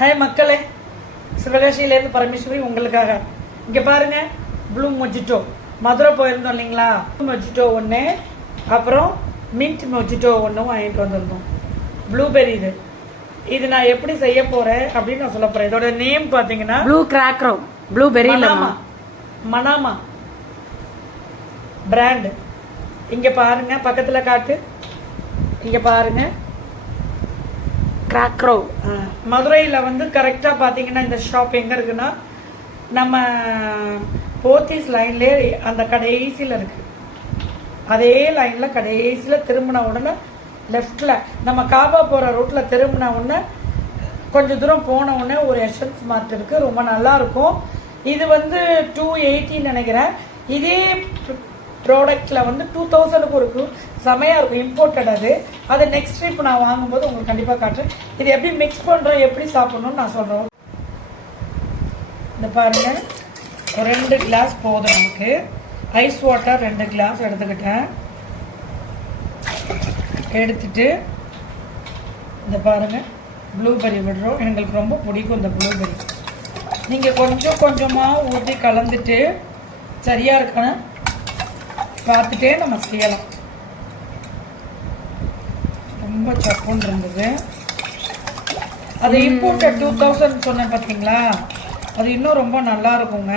Hi மக்களே, சிவகாசியிலேருந்து பரமேஸ்வரி உங்களுக்காக. இங்கே பாருங்க, ப்ளூ மொஜிட்டோ. மதுரை போயிருந்தோம் இல்லைங்களா, மொஜிட்டோ ஒன்று, அப்புறம் மின்ட் மொஜிட்டோ ஒன்று வாங்கிட்டு வந்திருந்தோம். ப்ளூபெரி இது நான் எப்படி செய்ய போறேன் அப்படின்னு நான் சொல்ல போறேன். இதோட நேம் பாத்தீங்கன்னா ப்ளூ கிராக்கரோ, ப்ளூபெரி மனாமா பிராண்ட். இங்க பாருங்க, பக்கத்துல காட்டு. இங்க பாருங்க, கிராக்கரோ. மதுரையில் வந்து கரெக்டாக பார்த்தீங்கன்னா இந்த ஷாப் எங்கே இருக்குன்னா, நம்ம போத்தீஸ் லைன்லேயே அந்த கடைசியில் இருக்கு. அதே லைனில் கடைசியில் திரும்பின உடனே லெஃப்டில் நம்ம காபா போகிற ரூட்டில் திரும்பின உடனே கொஞ்சம் தூரம் போன உடனே ஒரு எசன்ஸ் மார்ட் இருக்குது. ரொம்ப நல்லா இருக்கும். இது வந்து 280 நினைக்கிறேன். இதே ப்ராடக்டில் வந்து 2000க்கு இருக்கும். செமையாக இருக்கும், இம்போர்ட்டட். அது நெக்ஸ்ட் ட்ரிப் நான் வாங்கும்போது உங்களுக்கு கண்டிப்பாக காட்டுறேன். இது எப்படி மிக்ஸ் பண்ணுறோம், எப்படி சாப்பிட்ணுன்னு நான் சொல்கிறோம். இந்த பாருங்க, 2 கிளாஸ் போதும் நமக்கு. ஐஸ் வாட்டர் 2 கிளாஸ் எடுத்துக்கிட்டேன். எடுத்துட்டு இந்த பாருங்க, ப்ளூபெரி விடுறோம். எங்களுக்கு ரொம்ப பிடிக்கும் இந்த ப்ளூபெரி. நீங்கள் கொஞ்சம் கொஞ்சமாக ஊற்றி கலந்துட்டு சரியாக இருக்கான்னு பார்த்துட்டே நம்ம செய்யலாம். ரொம்ப சப்புன்னு இருந்தது. அது இம்போர்ட்டட் 2000 சொன்னேன் பார்த்தீங்களா, அது இன்னும் ரொம்ப நல்லா இருக்குங்க.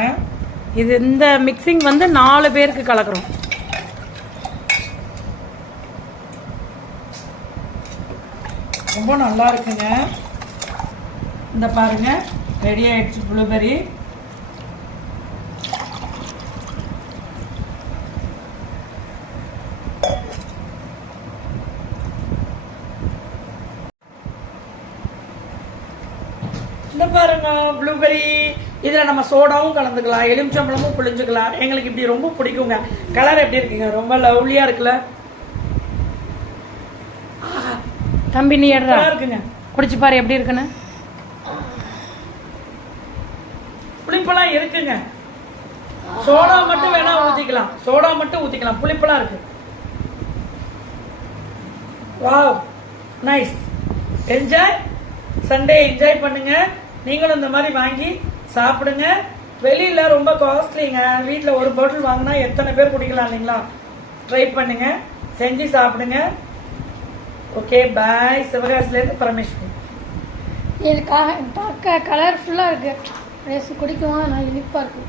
இது இந்த மிக்சிங் வந்து 4 பேருக்கு கலக்குறோம். ரொம்ப நல்லா இருக்குங்க. இந்த பாருங்க, ரெடி ஆயிடுச்சு ப்ளூபெரி. இந்த பாருங்க ப்ளூபெரி. இதில் நம்ம சோடாவும் கலந்துக்கலாம், எலுமிச்சம்பழமும் புளிஞ்சுக்கலாம். எங்களுக்கு இப்படி ரொம்ப பிடிக்குங்க. கலர் எப்படி இருக்குங்க, ரொம்ப லவ்லியா இருக்குல்ல. தம்பி நீ எடுறா இருக்குங்க, குடிச்சு பாரு எப்படி இருக்குன்னு. புளிப்பெல்லாம் இருக்குங்க. சோடா மட்டும் வேணா ஊத்திக்கலாம், சோடா மட்டும் ஊத்திக்கலாம். புளிப்பெல்லாம் இருக்கு. Wow, nice. Enjoy, Sunday enjoy பண்ணுங்க. நீங்களும் இந்த மாதிரி வாங்கி சாப்பிடுங்க. வெளியில ரொம்ப காஸ்ட்லிங்க. வீட்டில் ஒரு பாட்டில் வாங்கினா எத்தனை பேர் குடிக்கலாம் இல்லைங்களா. ட்ரை பண்ணுங்க, செஞ்சு சாப்பிடுங்க. ஓகே, பாய். சிவகாசிலேருந்து பரமேஸ்வரி. எனக்கு பார்க்க கலர்ஃபுல்லாக இருக்கு. குடிக்குமா, நான் இனிப்பாக இருக்கு.